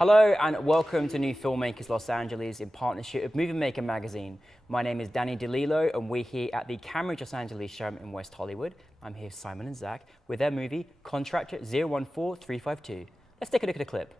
Hello and welcome to New Filmmakers Los Angeles in partnership with Movie Maker magazine. My name is Danny DeLillo and we're here at the Cambridge Los Angeles showroom in West Hollywood. I'm here with Simon and Zach with their movie Contractor 014352. Let's take a look at a clip.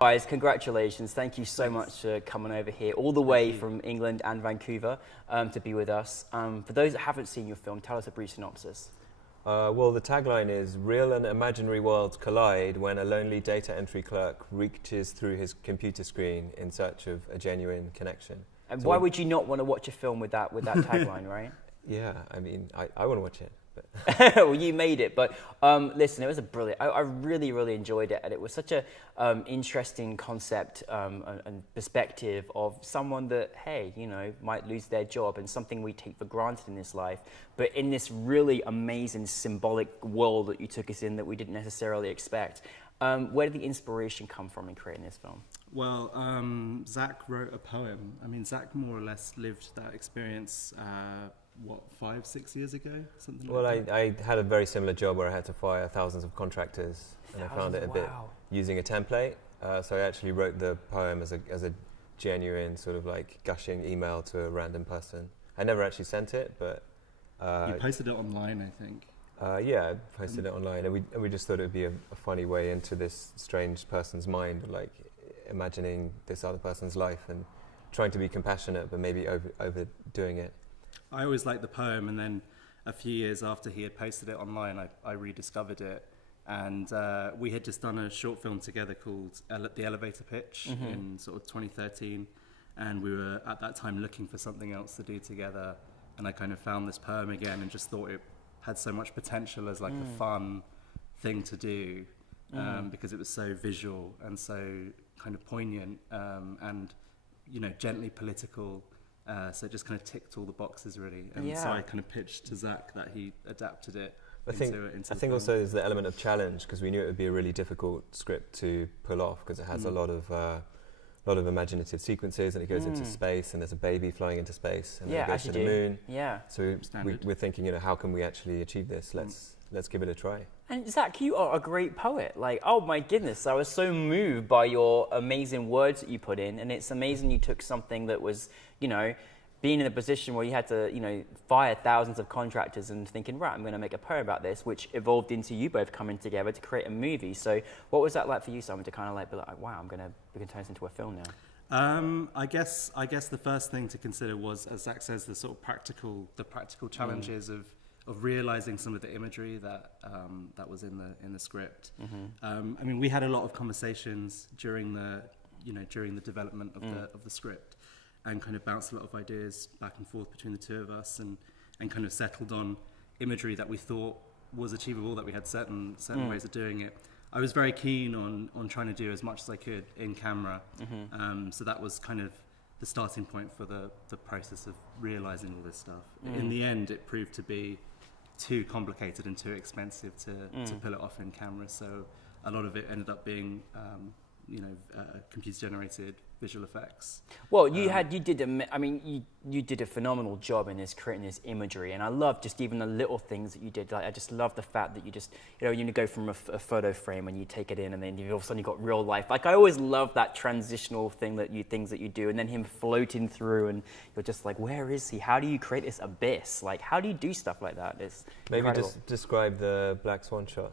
Guys, congratulations. Thank you so much for coming over here all the way from England and Vancouver to be with us. For those that haven't seen your film, tell us a brief synopsis. Well, the tagline is, real and imaginary worlds collide when a lonely data entry clerk reaches through his computer screen in search of a genuine connection. And so why would you not want to watch a film with that tagline, right? Yeah, I mean, I want to watch it. Well, you made it, but listen, it was a brilliant. I really enjoyed it, and it was such a interesting concept and perspective of someone that, hey, you know, might lose their job, and something we take for granted in this life, but in this really amazing symbolic world that you took us in that we didn't necessarily expect. Where did the inspiration come from in creating this film? Well, Zach wrote a poem. I mean, Zach more or less lived that experience. What, 5-6 years ago, something Well, like that? I had a very similar job where I had to fire thousands of contractors, and I found it a bit using a template. So I actually wrote the poem as a genuine sort of like gushing email to a random person. I never actually sent it, but you posted it online, I think. Yeah, I posted it online, and we just thought it would be a funny way into this strange person's mind, like imagining this other person's life and trying to be compassionate, but maybe overdoing it. I always liked the poem, and then a few years after he had posted it online, I rediscovered it, and we had just done a short film together called The Elevator Pitch in sort of 2013, and we were at that time looking for something else to do together, and I kind of found this poem again and just thought it had so much potential as like a fun thing to do, because it was so visual and so kind of poignant and, you know, gently political. So it just kind of ticked all the boxes, really. And so I kind of pitched to Zach that he adapted it I think also there's the element of challenge, because we knew it would be a really difficult script to pull off, because it has a lot of imaginative sequences, and it goes into space, and there's a baby flying into space, and then it goes to the moon. Yeah. So we're thinking, you know, how can we actually achieve this? Let's give it a try. And Zach, you are a great poet. Like, oh my goodness, I was so moved by your amazing words that you put in, and it's amazing you took something that was, you know, being in a position where you had to, you know, fire thousands of contractors and thinking, right, I'm going to make a poem about this, which evolved into you both coming together to create a movie. So what was that like for you, Simon, to kind of like be like, wow, we can turn this into a film now? I guess the first thing to consider was, as Zach says, the sort of practical challenges of realizing some of the imagery that was in the script. I mean, we had a lot of conversations during the development of the script, and kind of bounced a lot of ideas back and forth between the two of us, and kind of settled on imagery that we thought was achievable, that we had certain ways of doing it. I was very keen on trying to do as much as I could in camera, so that was kind of the starting point for the process of realizing all this stuff. In the end, it proved to be too complicated and too expensive to pull it off in camera, so a lot of it ended up being computer-generated visual effects. Well, you did a phenomenal job in creating this imagery, and I love just even the little things that you did. Like, I just love the fact that you just, you know, you go from a photo frame and you take it in, and then all of a sudden you got real life. Like, I always love that transitional things that you do, and then him floating through, and you're just like, where is he? How do you create this abyss? Like, how do you do stuff like that? It's maybe incredible. Just describe the Black Swan shot.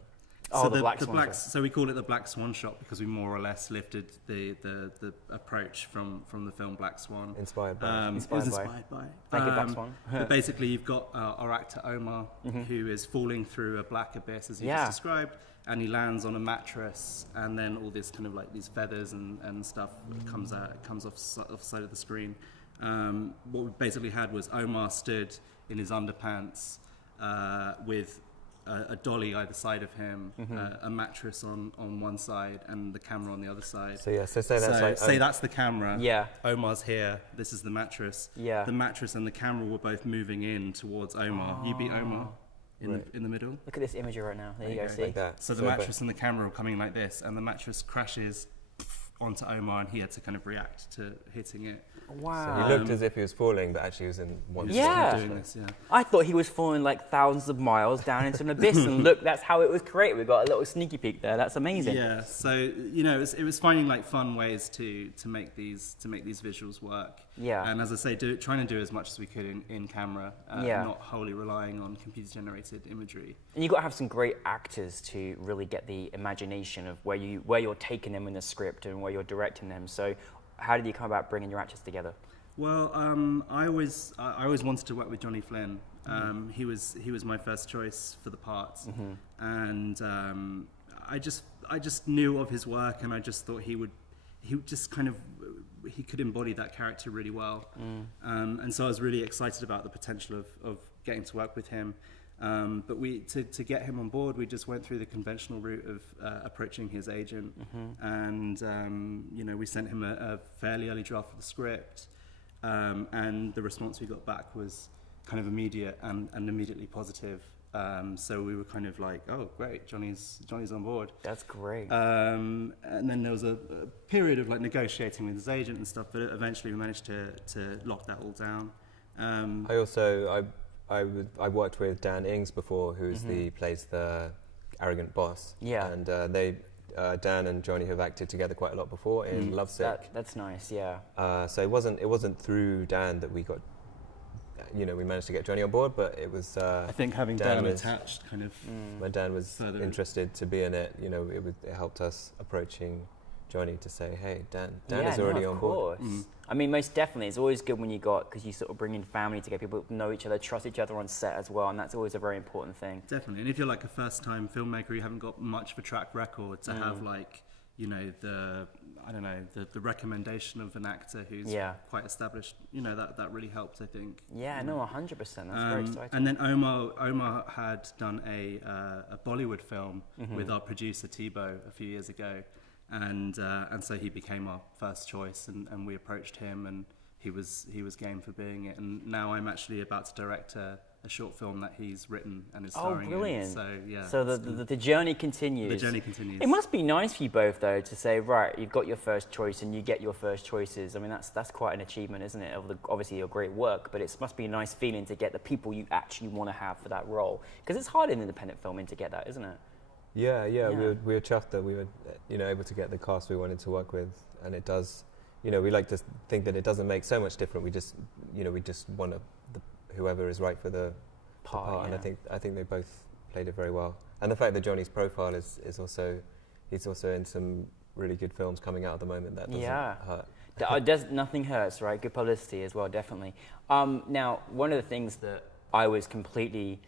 So the Black Swan shot. So we call it the Black Swan shot because we more or less lifted the approach from the film Black Swan. Inspired by. It was inspired by. Thank you, Black Swan. But basically, you've got our actor Omar, who is falling through a black abyss, as you just described, and he lands on a mattress, and then all this kind of like these feathers and stuff comes off the side of the screen. What we basically had was Omar stood in his underpants with a dolly either side of him, a mattress on one side, and the camera on the other side. So say that's like, say that's the camera. Yeah. Omar's here. This is the mattress. Yeah. The mattress and the camera were both moving in towards Omar. You beat Omar in the middle. Look at this imagery right now. There you go. See. like that. So the mattress and the camera were coming like this, and the mattress crashes onto Omar, and he had to kind of react to hitting it. Wow. So he looked as if he was falling, but actually he was in one Yeah. Doing this, yeah. I thought he was falling like thousands of miles down into an abyss, and look, that's how it was created. We got a little sneaky peek there. That's amazing. Yeah, so it was finding like fun ways to make these visuals work. Yeah. And as I say, trying to do as much as we could in camera, Yeah. not wholly relying on computer generated imagery. And you've got to have some great actors to really get the imagination of where you're taking them in the script and where you're directing them. So, how did you come about bringing your actors together? Well, I always wanted to work with Johnny Flynn. He was my first choice for the parts, and I just knew of his work, and I just thought he could embody that character really well, and so I was really excited about the potential of getting to work with him. But to get him on board, we just went through the conventional route of approaching his agent, and we sent him a fairly early draft of the script, and the response we got back was kind of immediate and immediately positive. So we were kind of like, oh great, Johnny's on board. That's great. And then there was a period of like negotiating with his agent and stuff, but eventually we managed to lock that all down. I worked with Dan Ings before, who's plays the arrogant boss. Yeah. And Dan and Johnny have acted together quite a lot before in Lovesick. That's nice. Yeah. So it wasn't through Dan that we got, we managed to get Johnny on board, but it was. I think having Dan attached kind of. When Dan was interested to be in it, it helped us approaching Johnny to say, hey, Dan is already on board. I mean, most definitely. It's always good when because you sort of bring in family together, people know each other, trust each other on set as well, and that's always a very important thing. Definitely. And if you're like a first-time filmmaker, you haven't got much of a track record, to have like, the recommendation of an actor who's quite established, that really helped, I think. Yeah, no, 100%. That's very exciting. And then Omar had done a Bollywood film with our producer Thibaut a few years ago. And so he became our first choice, and we approached him, and he was game for being it. And now I'm actually about to direct a short film that he's written and is starring brilliant. in. So yeah. So the journey continues. The journey continues. It must be nice for you both though to say, right, you've got your first choice and you get your first choices. I mean, that's quite an achievement, isn't it? Obviously your great work, but it must be a nice feeling to get the people you actually want to have for that role, because it's hard in independent filming to get that, isn't it? Yeah. We were chuffed that we were, able to get the cast we wanted to work with, and it does. We like to think that it doesn't make so much difference. We just, we just want whoever is right for the part, and I think they both played it very well. And the fact that Johnny's profile is also, he's also in some really good films coming out at the moment. That doesn't hurt. Nothing hurts, right? Good publicity as well, definitely. Now, one of the things that I was completely,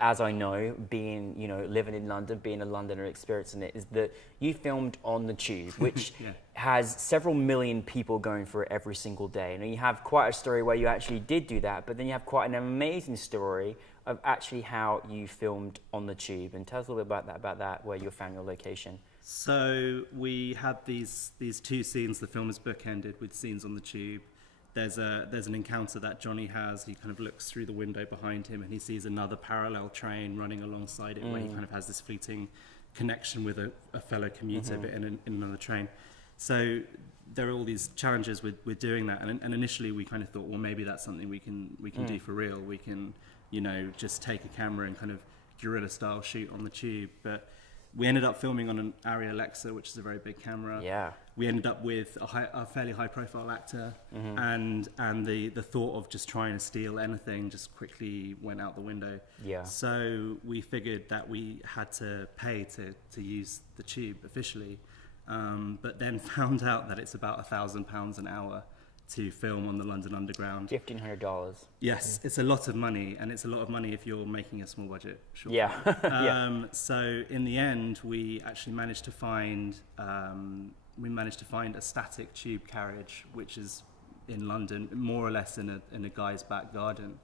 as I know, being, living in London, being a Londoner, experiencing it, is that you filmed on the Tube, which has several million people going through it every single day. And you have quite a story where you actually did do that, but then you have quite an amazing story of actually how you filmed on the Tube. And tell us a little bit about that, where you found your location. So we had these two scenes. The film is bookended with scenes on the Tube. There's an encounter that Johnny has. He kind of looks through the window behind him and he sees another parallel train running alongside it, where he kind of has this fleeting connection with a fellow commuter, but in another train. So there are all these challenges with doing that. And initially we kind of thought, well, maybe that's something we can do for real. We can, just take a camera and kind of guerrilla style shoot on the Tube. But we ended up filming on an Arri Alexa, which is a very big camera. Yeah. We ended up with a fairly high-profile actor, and the thought of just trying to steal anything just quickly went out the window. Yeah. So we figured that we had to pay to use the Tube officially, but then found out that it's about £1,000 an hour to film on the London Underground. $1,500. Yes, it's a lot of money, and it's a lot of money if you're making a small budget. Sure. Yeah. So in the end, we actually managed to find a static tube carriage, which is in London, more or less in a guy's back garden.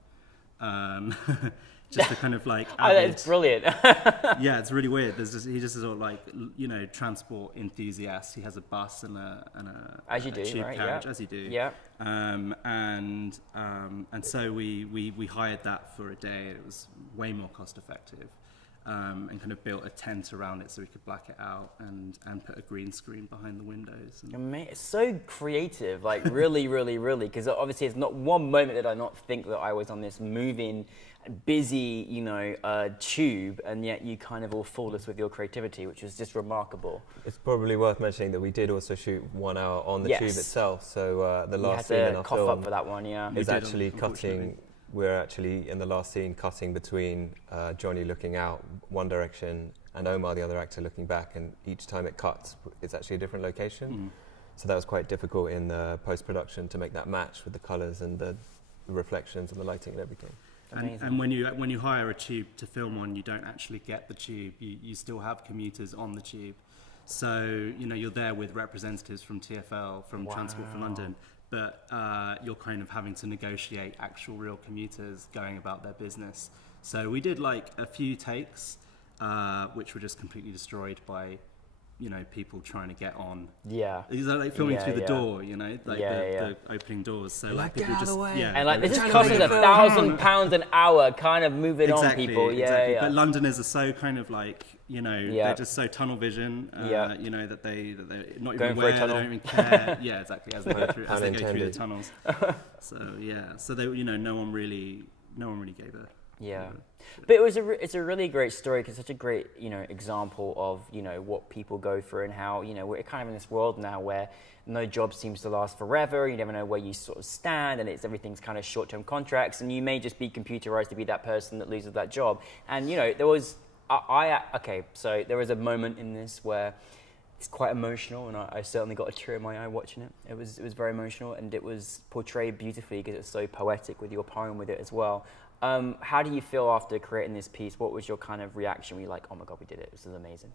just to kind of like Oh, that's brilliant. yeah, it's really weird. He just is sort of like, you know, transport enthusiast. He has a bus and a As you do, tube right? carriage, Yeah. as you do. Yeah. And so we hired that for a day. It was way more cost effective. And kind of built a tent around it so we could black it out and put a green screen behind the windows. And It's so creative, like really, really, really, because obviously it's not one moment that I not think that I was on this moving, busy, you know, tube, and yet you kind of all fooled us with your creativity, which was just remarkable. It's probably worth mentioning that we did also shoot 1 hour on the Yes. tube itself, so the You last had scene in to our cough film up for that one, yeah. We is did, actually unfortunately. cutting. We're actually in the last scene cutting between Johnny looking out one direction and Omar, the other actor, looking back, and each time it cuts, it's actually a different location. So that was quite difficult in the post-production to make that match with the colours and the reflections and the lighting and everything. And when you hire a tube to film on, you don't actually get the tube. You still have commuters on the tube. So, you know, you're there with representatives from TfL, from Transport for London, but you're kind of having to negotiate actual real commuters going about their business. So we did like a few takes, which were just completely destroyed by, you know, people trying to get on. Yeah. It's like filming through the yeah. door, you know, like Yeah, the opening doors. So Like, like get people out of just the way. yeah. And like, they this were is just costing trying to- £1,000 an hour, kind of moving on people. Yeah, exactly. yeah. But Londoners are so kind of like, you know, Yeah. they're just so tunnel vision, Yeah. you know, that they're not Going even for a aware, they tunnel. don't even care. Yeah, exactly, as they go through, Pun the intended. tunnels. So yeah, so they, you know, no one really gave a. Yeah, but it's a really great story because it's such a great, you know, example of, you know, what people go through and how, you know, we're kind of in this world now where no job seems to last forever. You never know where you sort of stand, and everything's kind of short-term contracts, and you may just be computerized to be that person that loses that job. And you know, there was so there was a moment in this where it's quite emotional, and I certainly got a tear in my eye watching it. It was very emotional, and it was portrayed beautifully because it's so poetic with your poem with it as well. How do you feel after creating this piece? What was your kind of reaction? Were you like, oh my God, we did it, this is amazing?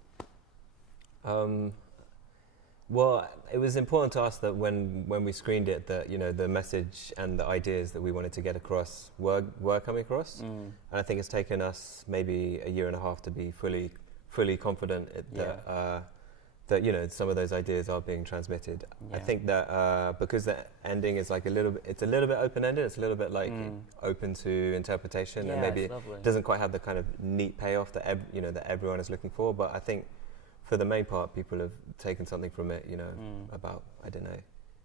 Well, it was important to us that when we screened it, that, you know, the message and the ideas that we wanted to get across were coming across. And I think it's taken us maybe 1.5 years to be fully confident that you know, some of those ideas are being transmitted. Yeah. I think that because the ending is like it's a little bit open-ended. It's a little bit like open to interpretation, Yeah, and maybe it's it lovely. doesn't quite have the kind of neat payoff that that everyone is looking for. But I think for the main part, people have taken something from it, you know, about, I don't know.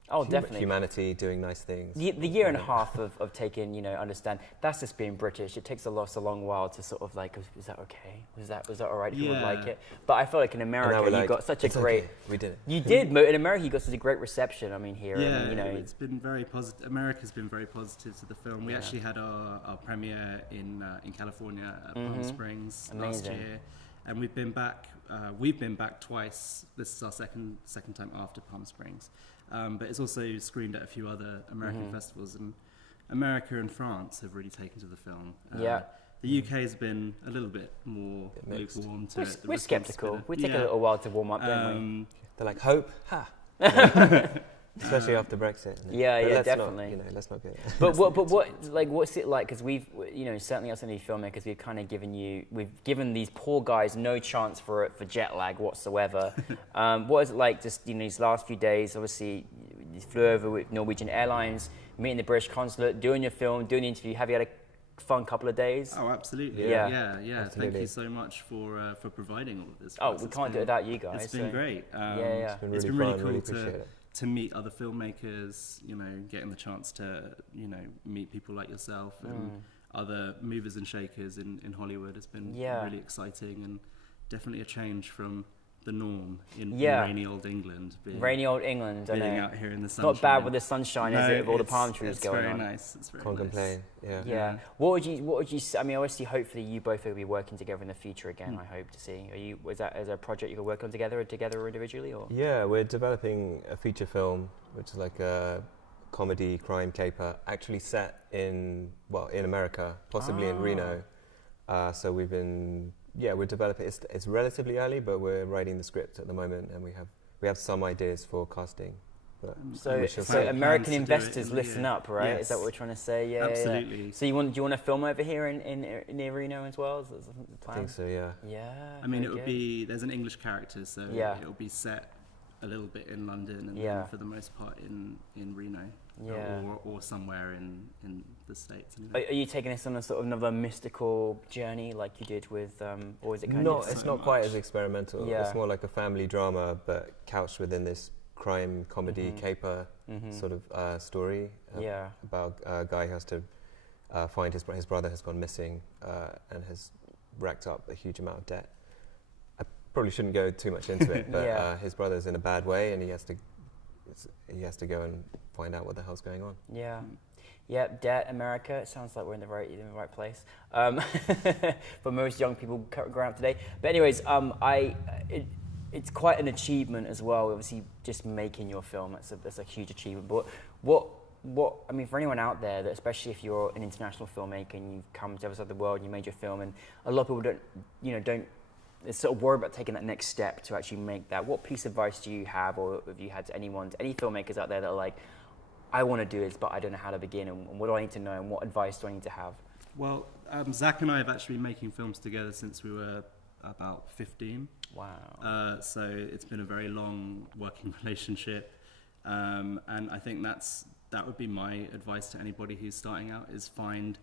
Oh, definitely. Humanity doing nice things. The 1.5 years of taking, you know, understand, that's just being British. It takes a long while to sort of like, is that okay? Was that all right? People would like it. But I feel like in America, you got such a great... Okay. We did it. You did. In America, you got such a great reception, I mean, here. Yeah, I mean, you know, it's been very positive. America's been very positive to the film. We actually had our premiere in California at Palm Springs last Amazing. year, and we've been back. We've been back twice. This is our second time after Palm Springs, but it's also screened at a few other American festivals, and America and France have really taken to the film. Yeah. The UK has been a little bit more mixed. lukewarm to we're, it. The we're response has skeptical. been We take a little while to warm up, don't we? They're like, hope, ha. Especially after Brexit. Yeah, But yeah, let's not, definitely. you know, let's not get. But what's it like? Because we've, you know, certainly us NewFilmmakers, we've kind of given these poor guys no chance for jet lag whatsoever. What is it like? Just, you know, these last few days, obviously, you flew over with Norwegian Airlines, meeting the British consulate, doing your film, doing the interview. Have you had a fun couple of days? Oh, absolutely. Yeah. Yeah. Absolutely. Thank you so much for providing all of this. for Oh, us. we It's can't do it been- without you guys. It's been so- great. Yeah. It's It's been been really really fun. cool Really appreciate it. to meet other filmmakers, you know, getting the chance to, you know, meet people like yourself and other movers and shakers in Hollywood has been really exciting, and definitely a change from the norm in rainy old England. Rainy old England, I being know. out here in the It's sunshine. not bad with the sunshine, is it, with all the palm trees it's going very on? nice. It's very Can't nice. complain. Yeah. Yeah. What would you? I mean, obviously, hopefully, you both will be working together in the future again. I hope to see. Was that as a project you could work on together or individually, or? Yeah, we're developing a feature film, which is like a comedy crime caper, actually set in America, possibly in Reno. So we've been, we're developing. It's relatively early, but we're writing the script at the moment, and we have some ideas for casting. But So, we shall so see. American Plans to do it investors, in the listen year. up, right? Is that Yes. what we're trying to say? Yeah, Absolutely. Yeah. So do you want to film over here in near Reno as well? Is that the I plan? think so, yeah. Yeah. I mean, very it would good. be, there's an English character, so Yeah. it'll be set a little bit in London and Yeah. then for the most part in Reno. Yeah. Or somewhere in the States. Are, Anyway. are you taking us on a sort of another mystical journey like you did with, or is it kind of It's so not quite much. as experimental. Yeah. It's more like a family drama, but couched within this crime comedy caper sort of story Yeah. about a guy who has to find his brother has gone missing and has racked up a huge amount of debt. I probably shouldn't go too much into it, but Yeah. his brother's in a bad way, and he has to go and find out what the hell's going on. Yeah. Yeah, debt, America. It sounds like we're in the right place for most young people growing up today. But anyways, it's quite an achievement as well. Obviously, just making your film, that's a huge achievement. But what I mean, for anyone out there, that especially if you're an international filmmaker and you've come to the other side of the world and you made your film, and a lot of people don't sort of worry about taking that next step to actually make that. What piece of advice do you have, or have you had any filmmakers out there that are like, I want to do this, but I don't know how to begin, and what do I need to know, and what advice do I need to have? Well, Zach and I have actually been making films together since we were about 15. Wow. So it's been a very long working relationship, and I think that would be my advice to anybody who's starting out: is find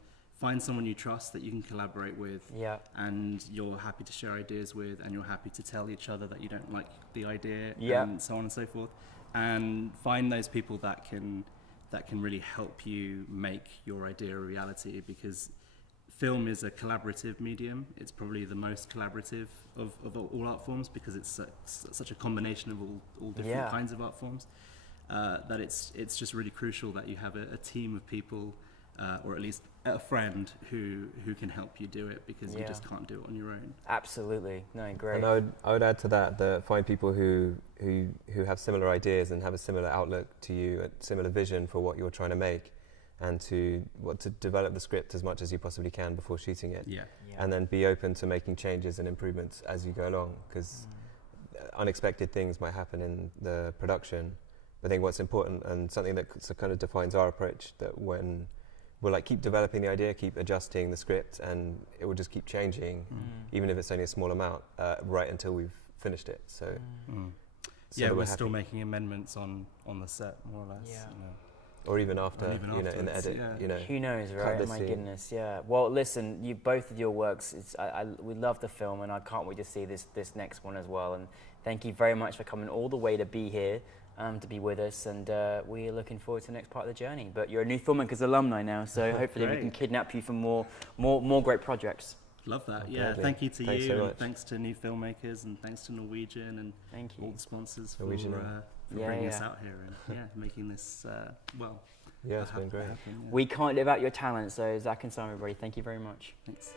someone you trust that you can collaborate with, Yeah. and you're happy to share ideas with, and you're happy to tell each other that you don't like the idea, Yeah. and so on and so forth, and find those people that can really help you make your idea a reality, because film is a collaborative medium. It's probably the most collaborative of all art forms, because it's such a combination of all different kinds of art forms, that it's just really crucial that you have a team of people, or at least a friend who can help you do it, because you just can't do it on your own. Absolutely. No, great. And I would add to that find people who have similar ideas and have a similar outlook to you, a similar vision for what you're trying to make, and to develop the script as much as you possibly can before shooting it. Yeah. And then be open to making changes and improvements as you go along, because unexpected things might happen in the production. But I think what's important, and something that kind of defines our approach, that when we'll keep developing the idea, keep adjusting the script, and it will just keep changing, even if it's only a small amount, right until we've finished it. So Yeah, that we're happy. still making amendments on the set, more or less. Yeah. You know. Or even after, Or even in the afterwards, edit, yeah. Who knows, cut right? this My scene. goodness, yeah. Well, listen, you both of your works. We love the film, and I can't wait to see this next one as well. And thank you very much for coming all the way to be here, to be with us. And we're looking forward to the next part of the journey. But you're a New Filmmakers alumni now, so hopefully we Great. can kidnap you for more great projects. Love that. Yeah, Gladly. thank you to Thanks you, so and much. thanks to New Filmmakers, and thanks to Norwegian, and Thank you. all the sponsors for Norwegian, bringing us yeah. out here and making this Yeah, it's been great. happen, yeah. We can't live out your talent, so Zach and Sam, everybody, thank you very much. Thanks.